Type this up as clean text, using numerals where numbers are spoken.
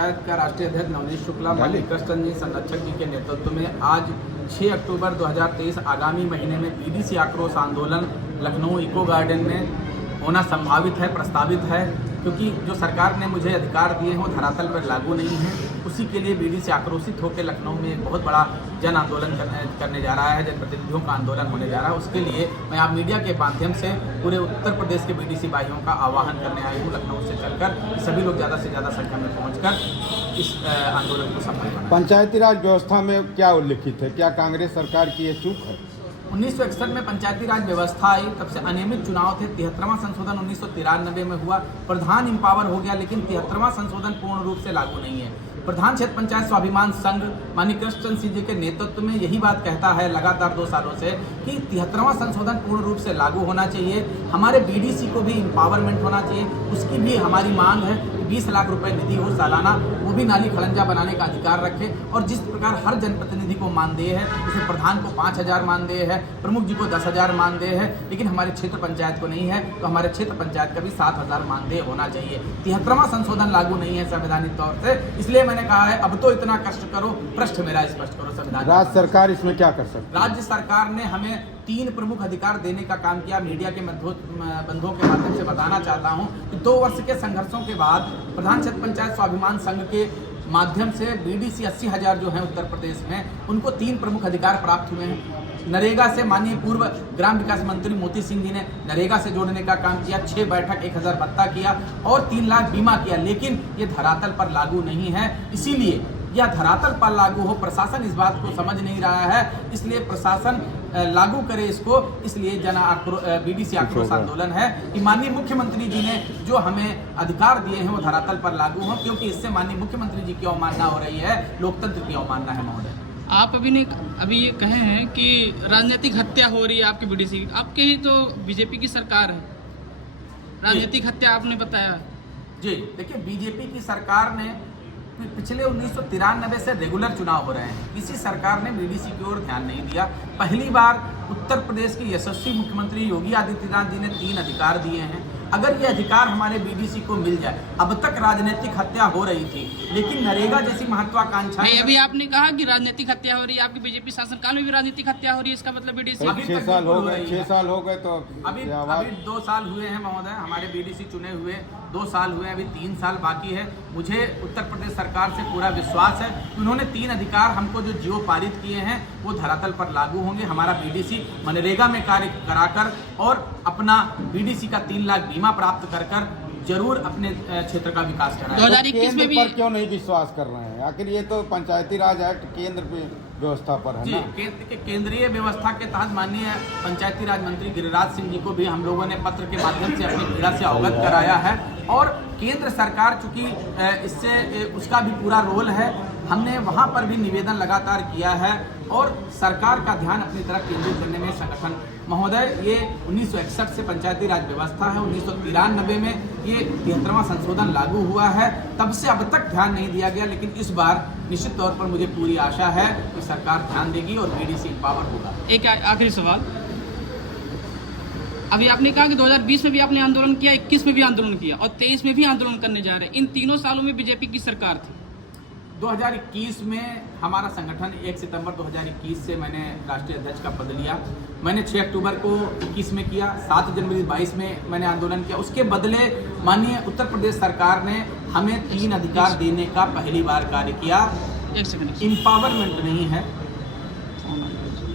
का राष्ट्रीय अध्यक्ष नवनीत शुक्ला माननीय कृष्ण जी संरक्षक जी के नेतृत्व में आज 6 अक्टूबर 2023 आगामी महीने में बीडीसी आक्रोश आंदोलन लखनऊ इको गार्डन में होना संभावित है, प्रस्तावित है, क्योंकि जो सरकार ने मुझे अधिकार दिए हैं वो धरातल पर लागू नहीं है। उसी के लिए बीडीसी आक्रोशित होकर लखनऊ में एक बहुत बड़ा जन आंदोलन करने जा रहा है, जनप्रतिनिधियों का आंदोलन होने जा रहा है। उसके लिए मैं आप मीडिया के माध्यम से पूरे उत्तर प्रदेश के बीडीसी भाइयों का आह्वान करने आई हूँ लखनऊ से चलकर कि सभी लोग ज़्यादा से ज़्यादा संख्या में पहुँचकर इस आंदोलन को सफल बनाएं। पंचायती राज व्यवस्था में क्या उल्लिखित है? क्या कांग्रेस सरकार की ये चूक है? 1961 में पंचायती राज व्यवस्था आई, तब से अनियमित चुनाव थे। 73वां संशोधन 1993 में हुआ, प्रधान इम्पावर हो गया, लेकिन 73वां संशोधन पूर्ण रूप से लागू नहीं है। प्रधान क्षेत्र पंचायत स्वाभिमान संघ माननीय कृष्ण सिंह जी के नेतृत्व में यही बात कहता है लगातार 2 सालों से कि 73वां संशोधन पूर्ण रूप से लागू होना चाहिए, हमारे बीडीसी को भी इम्पावरमेंट होना चाहिए। उसकी भी हमारी मांग है कि 20 लाख रुपए निधि हो सालाना, वो भी नाली खलंजा बनाने का अधिकार रखे। और जिस प्रकार हर जनप्रतिनिधि को मानदेय है, जैसे प्रधान को 5,000 मानदेय है, प्रमुख जी को 10,000 मानदेय है, लेकिन हमारे क्षेत्र पंचायत को नहीं है, तो हमारे क्षेत्र पंचायत का भी 7,000 मानदेय होना चाहिए। 73वां संशोधन लागू नहीं है संवैधानिक तौर से, इसलिए मैंने कहा है अब तो इतना कष्ट करो, प्रश्न मेरा स्पष्ट करो संविधान। राज्य सरकार इसमें क्या कर सकती है? राज्य सरकार ने हमें 3 प्रमुख अधिकार देने का काम किया। मीडिया के बंधुओं के माध्यम से बताना चाहता हूं कि 2 वर्ष के संघर्षों के बाद प्रधान क्षेत्र पंचायत स्वाभिमान संघ के माध्यम से बीडीसी 80,000 जो हैं उत्तर प्रदेश में, उनको 3 प्रमुख अधिकार प्राप्त हुए हैं। नरेगा से माननीय पूर्व ग्राम विकास मंत्री मोती सिंह जी ने नरेगा से जोड़ने का काम किया, 6 बैठक 1,000 भत्ता किया और 3 लाख बीमा किया, लेकिन ये धरातल पर लागू नहीं है। इसीलिए यह धरातल पर लागू हो, प्रशासन इस बात को समझ नहीं रहा है, इसलिए प्रशासन लागू करे इसको। इसलिए बीडीसी आक्रोश आंदोलन है कि माननीय मुख्यमंत्री जी ने जो हमें अधिकार दिए हैं वो धरातल पर लागू हो, क्योंकि इससे माननीय मुख्यमंत्री जी की अवमानना हो रही है, लोकतंत्र की अवमानना है महोदय। आप अभी ये कहे हैं कि राजनीतिक हत्या हो रही है आपकी बीडीसी, आपके ही तो बीजेपी की सरकार है, राजनीतिक हत्या आपने बताया। जी देखिए, बीजेपी की सरकार ने पिछले 1993 से रेगुलर चुनाव हो रहे हैं, किसी सरकार ने बीडीसी की ओर ध्यान नहीं दिया। पहली बार उत्तर प्रदेश के यशस्वी मुख्यमंत्री योगी आदित्यनाथ जी ने 3 अधिकार दिए हैं। अगर ये अधिकार हमारे बीडीसी को मिल जाए, अब तक राजनीतिक हत्या हो रही थी, लेकिन नरेगा जैसी महत्वाकांक्षा नहीं, अभी आपने कहा कि राजनीतिक हत्या हो रही है, आपकी बीजेपी शासनकाल में भी राजनीतिक हत्या हो रही है, इसका मतलब बीडीसी 6 साल हो गए, 6 साल हो गए तो अभी 2 साल हुए हैं महोदय, हमारे बीडीसी चुने हुए 2 साल हुए, अभी 3 साल बाकी है। मुझे उत्तर प्रदेश सरकार से पूरा विश्वास है कि उन्होंने 3 अधिकार हमको जो जियो पारित किए हैं वो धरातल पर लागू होंगे। हमारा बीडीसी मनरेगा में कार्य कराकर और अपना बीडीसी का 3 लाख बीमा प्राप्त कर जरूर अपने क्षेत्र का विकास कराएं। 2021 में भी पर क्यों नहीं विश्वास कर रहे हैं? आखिर ये तो पंचायती राज एक्ट केंद्र पे व्यवस्था पर है जी, ना? केंद्रीय व्यवस्था के तहत माननीय पंचायती राज मंत्री गिरिराज सिंह जी को भी हम लोगों ने पत्र के माध्यम से अपनी पीड़ा से अवगत कराया है, और केंद्र सरकार चूंकि इससे उसका भी पूरा रोल है, हमने वहां पर भी निवेदन लगातार किया है और सरकार का ध्यान अपनी तरफ केंद्रित करने में संगठन महोदय, ये 1961 से पंचायती राज व्यवस्था है, 1993 में ये 73वां संशोधन लागू हुआ है, तब से अब तक ध्यान नहीं दिया गया, लेकिन इस बार निश्चित तौर पर मुझे पूरी आशा है कि सरकार ध्यान देगी और बीडीसी पावर होगा। एक आखिरी सवाल, अभी आपने कहा कि 2020 में भी आपने आंदोलन किया, 21 में भी आंदोलन किया और 23 में भी आंदोलन करने जा रहे हैं, इन तीनों सालों में बीजेपी की सरकार थी। 2021 में हमारा संगठन 1 सितंबर 2021 से मैंने राष्ट्रीय अध्यक्ष का पद लिया। मैंने 6 अक्टूबर को 21 में किया, 7 जनवरी 22 में मैंने आंदोलन किया। उसके बदले माननीय उत्तर प्रदेश सरकार ने हमें 3 अधिकार देने का पहली बार कार्य किया। एक सेकंड, इम्पावरमेंट नहीं है,